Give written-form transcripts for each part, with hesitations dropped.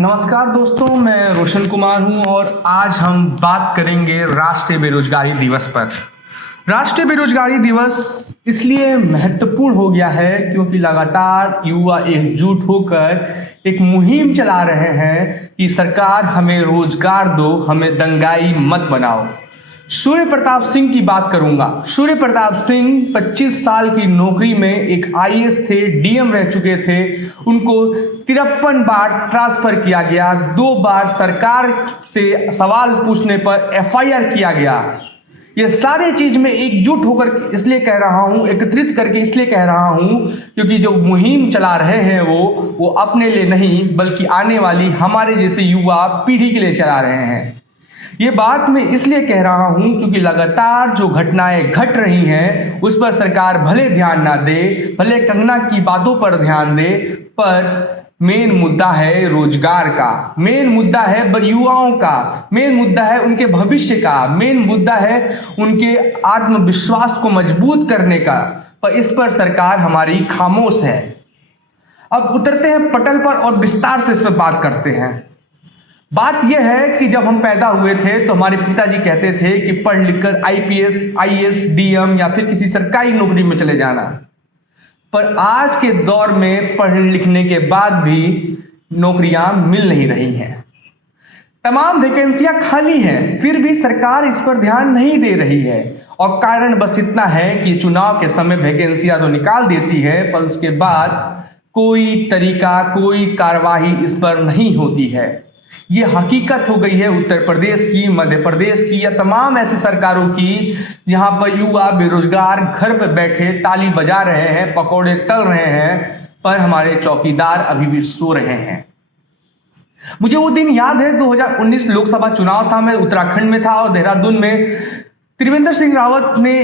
नमस्कार दोस्तों, मैं रोशन कुमार हूं और आज हम बात करेंगे राष्ट्रीय बेरोजगारी दिवस पर। राष्ट्रीय बेरोजगारी दिवस इसलिए महत्वपूर्ण हो गया है क्योंकि लगातार युवा एकजुट होकर एक मुहिम चला रहे हैं कि सरकार हमें रोजगार दो, हमें दंगाई मत बनाओ। सूर्य प्रताप सिंह की बात करूंगा। सूर्य प्रताप सिंह 25 साल की नौकरी में एक आईएएस थे, डीएम रह चुके थे। उनको 53 बार ट्रांसफर किया गया, 2 बार सरकार से सवाल पूछने पर एफआईआर किया गया। ये सारी चीज में एकजुट होकर इसलिए कह रहा हूं, एकत्रित करके इसलिए कह रहा हूं क्योंकि जो मुहिम चला रहे हैं वो अपने लिए नहीं बल्कि आने वाली हमारे जैसे युवा पीढ़ी के लिए चला रहे हैं। ये बात मैं इसलिए कह रहा हूं क्योंकि लगातार जो घटनाएं घट रही हैं उस पर सरकार भले ध्यान ना दे, भले कंगना की बातों पर ध्यान दे, पर मेन मुद्दा है रोजगार का, मेन मुद्दा है युवाओं का, मेन मुद्दा है उनके भविष्य का, मेन मुद्दा है उनके आत्मविश्वास को मजबूत करने का। पर इस पर सरकार हमारी खामोश है। अब उतरते हैं पटल पर और विस्तार से इस पर बात करते हैं। बात यह है कि जब हम पैदा हुए थे तो हमारे पिताजी कहते थे कि पढ़ लिखकर आईपीएस, आईएएस, डीएम या फिर किसी सरकारी नौकरी में चले जाना। पर आज के दौर में पढ़ने लिखने के बाद भी नौकरियां मिल नहीं रही हैं। तमाम वैकेंसियां खाली हैं, फिर भी सरकार इस पर ध्यान नहीं दे रही है। और कारण बस इतना है कि चुनाव के समय वैकेंसियां तो निकाल देती है पर उसके बाद कोई तरीका, कोई कार्यवाही इस पर नहीं होती है। ये हकीकत हो गई है उत्तर प्रदेश की, मध्य प्रदेश की या तमाम ऐसी सरकारों की जहां पर युवा बेरोजगार घर पर बैठे ताली बजा रहे हैं, पकौड़े तल रहे हैं, पर हमारे चौकीदार अभी भी सो रहे हैं। मुझे वो दिन याद है, 2019 लोकसभा चुनाव था। मैं उत्तराखंड में था और देहरादून में त्रिवेंद्र सिंह रावत ने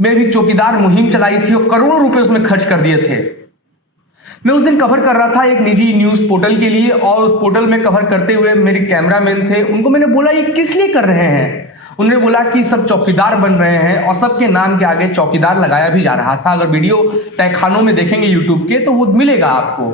में भी चौकीदार मुहिम चलाई थी और करोड़ों रुपए उसमें खर्च कर दिए थे। मैं उस दिन कवर कर रहा था एक निजी न्यूज पोर्टल के लिए और उस पोर्टल में कवर करते हुए मेरे कैमरामैन थे। उनको मैंने बोला ये किस लिए कर रहे हैं? उन्होंने बोला कि सब चौकीदार बन रहे हैं और सबके नाम के आगे चौकीदार लगाया भी जा रहा था। अगर वीडियो तहखानों में देखेंगे यूट्यूब के तो वो मिलेगा आपको।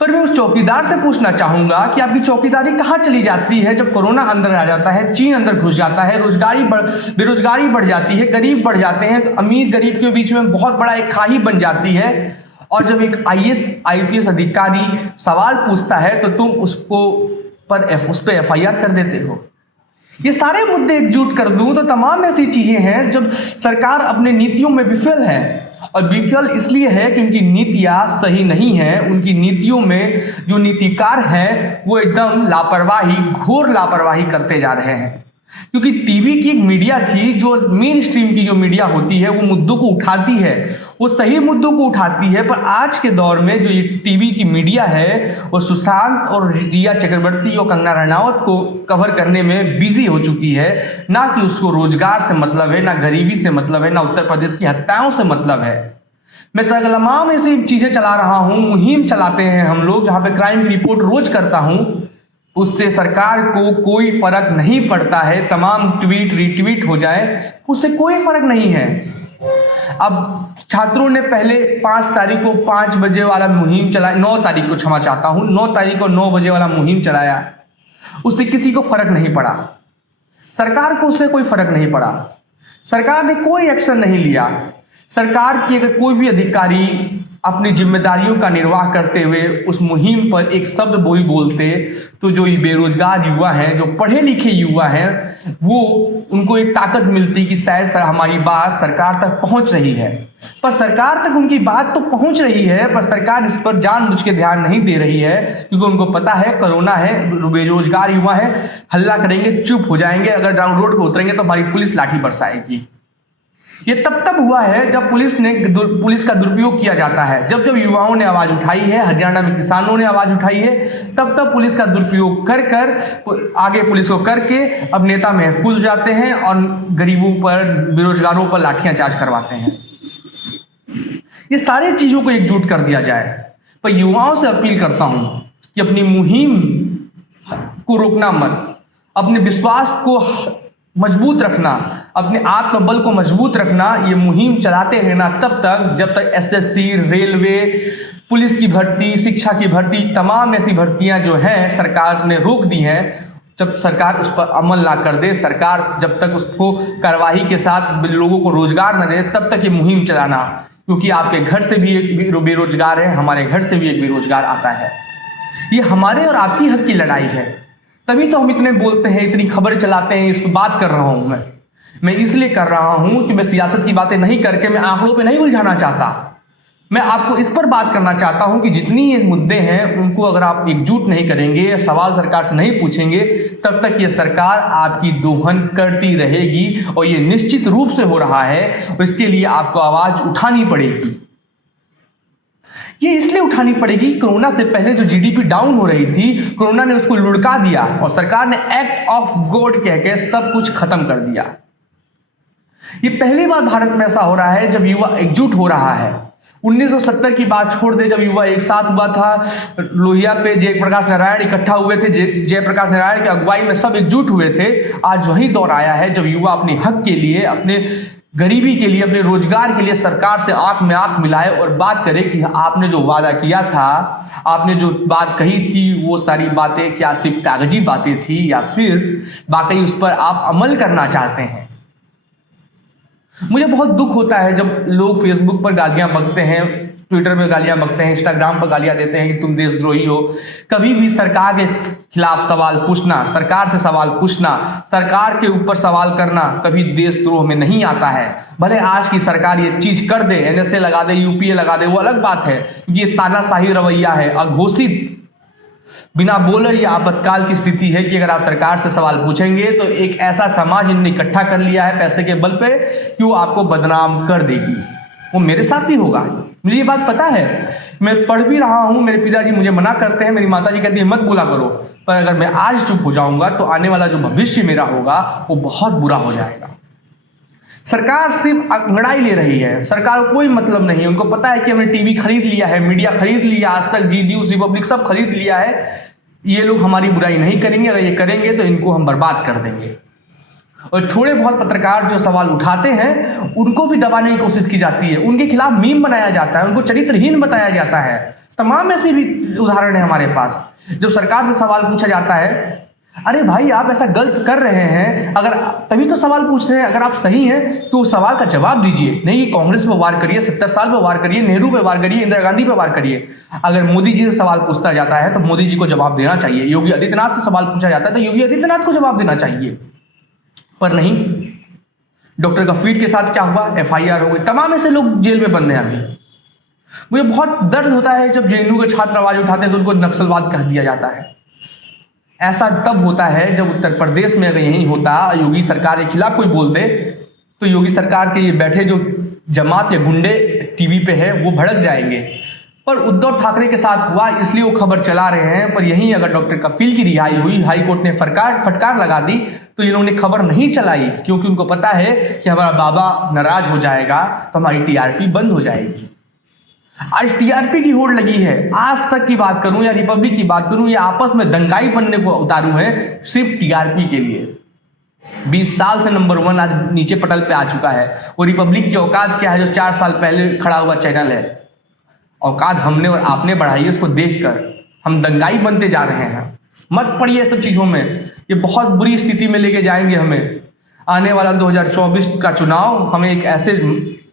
पर मैं उस चौकीदार से पूछना चाहूंगा कि आपकी चौकीदारी कहां चली जाती है जब कोरोना अंदर आ जाता है, चीन अंदर घुस जाता है, बेरोजगारी बढ़ जाती है, गरीब बढ़ जाते हैं, अमीर गरीब के बीच में बहुत बड़ा एक खाई बन जाती है। और जब एक आईएएस आईपीएस अधिकारी सवाल पूछता है तो तुम उस पे एफआईआर कर देते हो। ये सारे मुद्दे एकजुट कर दूं तो तमाम ऐसी चीजें हैं जब सरकार अपने नीतियों में विफल है। और विफल इसलिए है क्योंकि नीतियां सही नहीं है। उनकी नीतियों में जो नीतिकार हैं वो एकदम लापरवाही, घोर लापरवाही करते जा रहे हैं। क्योंकि टीवी की एक मीडिया थी जो मेन स्ट्रीम की जो मीडिया होती है वो मुद्दों को उठाती है, वो सही मुद्दों को उठाती है। पर आज के दौर में जो ये टीवी की मीडिया है वो सुशांत और रिया चक्रवर्ती और कंगना रनावत को कवर करने में बिजी हो चुकी है। ना कि उसको रोजगार से मतलब है, ना गरीबी से मतलब है, ना उत्तर प्रदेश की हत्याओं से मतलब है। मैं तमाम ऐसी चीजें चला रहा हूं, मुहिम चलाते हैं हम लोग जहां पे क्राइम रिपोर्ट रोज करता हूं, उससे सरकार को कोई फर्क नहीं पड़ता है। तमाम ट्वीट रिट्वीट हो जाए उससे कोई फर्क नहीं है। अब छात्रों ने पहले 5 तारीख को 5 बजे वाला मुहिम चलाया, 9 तारीख को क्षमा चाहता हूं, 9 तारीख को 9 बजे वाला मुहिम चलाया, उससे किसी को फर्क नहीं पड़ा। सरकार को उससे कोई फर्क नहीं पड़ा। सरकार ने कोई एक्शन नहीं लिया। सरकार की अगर कोई भी अधिकारी अपनी जिम्मेदारियों का निर्वाह करते हुए उस मुहिम पर एक शब्द बोलते तो जो ये बेरोजगार युवा हैं, जो पढ़े लिखे युवा हैं, वो उनको एक ताकत मिलती कि शायद हमारी बात सरकार तक पहुंच रही है। पर सरकार तक उनकी बात तो पहुंच रही है पर सरकार इस पर जानबूझ के ध्यान नहीं दे रही है क्योंकि उनको पता है कोरोना है, बेरोजगार युवा है, हल्ला करेंगे, चुप हो जाएंगे, अगर डाउन रोड पर उतरेंगे तो हमारी पुलिस लाठी बरसाएगी। ये तब हुआ है जब पुलिस का दुरुपयोग किया जाता है। जब युवाओं ने आवाज उठाई है, हरियाणा में किसानों ने आवाज उठाई है, तब पुलिस का दुरुपयोग कर आगे पुलिस को करके अब नेता महफूज हो जाते हैं और गरीबों पर, बेरोजगारों पर लाठियां चार्ज करवाते हैं। ये सारी चीजों को एकजुट कर दिया जाए। पर युवाओं से अपील करता हूं कि अपनी मुहिम को रोकना मत, अपने विश्वास को मजबूत रखना, अपने आत्मबल को मजबूत रखना, ये मुहिम चलाते रहना तब तक जब तक एसएससी, रेलवे, पुलिस की भर्ती, शिक्षा की भर्ती, तमाम ऐसी भर्तियां जो हैं सरकार ने रोक दी हैं, जब सरकार उस पर अमल ना कर दे, सरकार जब तक उसको कार्रवाई के साथ लोगों को रोजगार न दे, तब तक ये मुहिम चलाना। क्योंकि आपके घर से भी एक बेरोजगार है, हमारे घर से भी एक बेरोजगार आता है। ये हमारे और आपकी हक की लड़ाई है। तभी तो हम इतने बोलते हैं, इतनी खबर चलाते हैं, इस पर बात कर रहा हूं मैं इसलिए कर रहा हूं कि मैं सियासत की बातें नहीं करके मैं आंकड़ों पे नहीं उलझाना चाहता। मैं आपको इस पर बात करना चाहता हूं कि जितनी ये मुद्दे हैं उनको अगर आप एकजुट नहीं करेंगे, सवाल सरकार से नहीं पूछेंगे, तब तक ये सरकार आपकी दोहन करती रहेगी। और ये निश्चित रूप से हो रहा है, और इसके लिए आपको आवाज उठानी पड़ेगी। ये इसलिए उठानी पड़ेगी, कोरोना से पहले जो जीडीपी डाउन हो रही थी, कोरोना ने उसको लुढ़का दिया और सरकार ने एक्ट ऑफ गॉड कह के सब कुछ खत्म कर दिया। ये पहली बार भारत में ऐसा हो रहा है जब युवा एकजुट हो रहा है। 1970 की बात छोड़ दे, जब युवा एक साथ हुआ था, लोहिया पे जयप्रकाश नारायण इकट्ठा हुए थे, जयप्रकाश नारायण की अगुवाई में सब एकजुट हुए थे। आज वही दौर आया है जब युवा अपने हक के लिए, अपने गरीबी के लिए, अपने रोजगार के लिए सरकार से आंख में आंख मिलाए और बात करे कि आपने जो वादा किया था, आपने जो बात कही थी, वो सारी बातें क्या सिर्फ कागजी बातें थी या फिर वाकई उस पर आप अमल करना चाहते हैं। मुझे बहुत दुख होता है जब लोग फेसबुक पर गालियां बकते हैं, ट्विटर पे गालियां बकते हैं, इंस्टाग्राम पर गालियां देते हैं कि तुम देशद्रोही हो। कभी भी सरकार के खिलाफ सवाल पूछना, सरकार से सवाल पूछना, सरकार के ऊपर सवाल करना कभी देशद्रोह में नहीं आता है। भले आज की सरकार ये चीज कर दे, एनएसए लगा दे, यूपीए लगा दे, वो अलग बात है, क्योंकि ये तानाशाही रवैया है, अघोषित बिना बोले ये आपातकाल की स्थिति है कि अगर आप सरकार से सवाल पूछेंगे तो एक ऐसा समाज इन्होंने इकट्ठा कर लिया है पैसे के बल पे कि वो आपको बदनाम कर देगी। वो मेरे साथ भी होगा, मुझे ये बात पता है। मैं पढ़ भी रहा हूं, मेरे पिताजी मुझे मना करते हैं, मेरी माताजी कहती है मत बोला करो, पर अगर मैं आज चुप हो जाऊंगा तो आने वाला जो भविष्य मेरा होगा वो बहुत बुरा हो जाएगा। सरकार सिर्फ अंगड़ाई ले रही है, सरकार को कोई मतलब नहीं है। उनको पता है कि हमने टीवी खरीद लिया है, मीडिया खरीद लिया, आज तक, जी न्यूज, रिपब्लिक सब खरीद लिया है। ये लोग हमारी बुराई नहीं करेंगे, अगर ये करेंगे तो इनको हम बर्बाद कर देंगे। और थोड़े बहुत पत्रकार जो सवाल उठाते हैं उनको भी दबाने की कोशिश की जाती है, उनके खिलाफ मीम बनाया जाता है, उनको चरित्रहीन बताया जाता है। तमाम ऐसे भी उदाहरण है हमारे पास। जब सरकार से सवाल पूछा जाता है, अरे भाई आप ऐसा गलत कर रहे हैं, अगर तभी तो सवाल पूछ रहे हैं, अगर आप सही हैं तो सवाल का जवाब दीजिए। नहीं कि कांग्रेस पे वार करिए, 70 साल पे वार करिए, नेहरू पे वार करिए, इंदिरा गांधी पे वार करिए। अगर मोदी जी से सवाल पूछता जाता है तो मोदी जी को जवाब देना चाहिए, योगी आदित्यनाथ से सवाल पूछा जाता है तो योगी आदित्यनाथ को जवाब देना चाहिए। पर नहीं, डॉक्टर गफीर के साथ क्या हुआ, एफआईआर हो गई, तमाम ऐसे लोग जेल में बंद हैं अभी। मुझे बहुत दर्द होता है जब जेएनयू के छात्र आवाज उठाते हैं तो उनको नक्सलवाद कह दिया जाता है। ऐसा तब होता है जब उत्तर प्रदेश में अगर यही होता, योगी सरकार के खिलाफ कोई बोल दे तो योगी सरकार के ये बैठे जो जमात या गुंडे टीवी पे है वो भड़क जाएंगे। पर उद्धव ठाकरे के साथ हुआ इसलिए वो खबर चला रहे हैं। पर यहीं अगर डॉक्टर कफील की रिहाई हुई, हाई कोर्ट ने फटकार लगा दी, तो इन्होंने खबर नहीं चलाई, क्योंकि उनको पता है कि हमारा बाबा नाराज हो जाएगा तो हमारी टीआरपी बंद हो जाएगी। आज टीआरपी की होड़ लगी है। आज तक की बात करूं या रिपब्लिक की बात करूं या आपस में दंगाई बनने को उतारू है सिर्फ टीआरपी के लिए। 20 साल से नंबर 1 आज नीचे पटल पे आ चुका है। वो रिपब्लिक की औकात क्या है जो 4 साल पहले खड़ा हुआ चैनल है। औकात हमने और आपने बढ़ाई है, उसको देखकर हम दंगाई बनते जा रहे हैं। मत पड़िए सब चीजों में, ये बहुत बुरी स्थिति में लेके जाएंगे हमें। आने वाला 2024 का चुनाव हमें एक ऐसे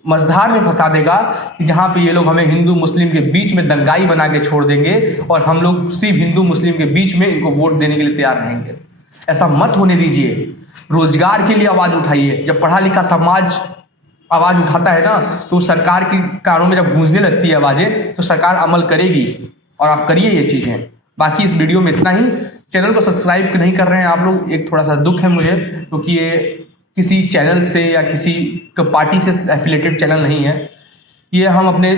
मझधार में फंसा देगा कि जहां पे ये लोग हमें हिंदू मुस्लिम के बीच में दंगाई बना के छोड़ देंगे और हम लोग सिर्फ हिंदू मुस्लिम के बीच में इनको वोट देने के लिए तैयार रहेंगे। ऐसा मत होने दीजिए। रोजगार के लिए आवाज उठाइए। जब पढ़ा लिखा समाज आवाज उठाता है ना, तो सरकार की कानों में जब गूंजने लगती है आवाजें, तो सरकार अमल करेगी। और आप करिए ये चीजें। बाकी इस वीडियो में इतना ही। चैनल को सब्सक्राइब नहीं कर रहे हैं आप लोग, एक थोड़ा सा दुख है मुझे, क्योंकि ये किसी चैनल से या किसी पार्टी से एफिलेटेड चैनल नहीं है। ये हम अपने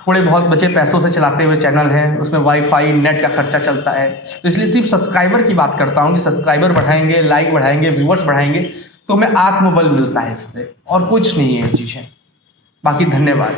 थोड़े बहुत बचे पैसों से चलाते हुए चैनल हैं, उसमें वाईफाई नेट का खर्चा चलता है। तो इसलिए सिर्फ सब्सक्राइबर की बात करता हूँ कि सब्सक्राइबर बढ़ाएंगे, लाइक बढ़ाएंगे, व्यूवर्स बढ़ाएंगे तो हमें आत्मबल मिलता है इससे, और कुछ नहीं है ये चीज़ें। बाकी धन्यवाद।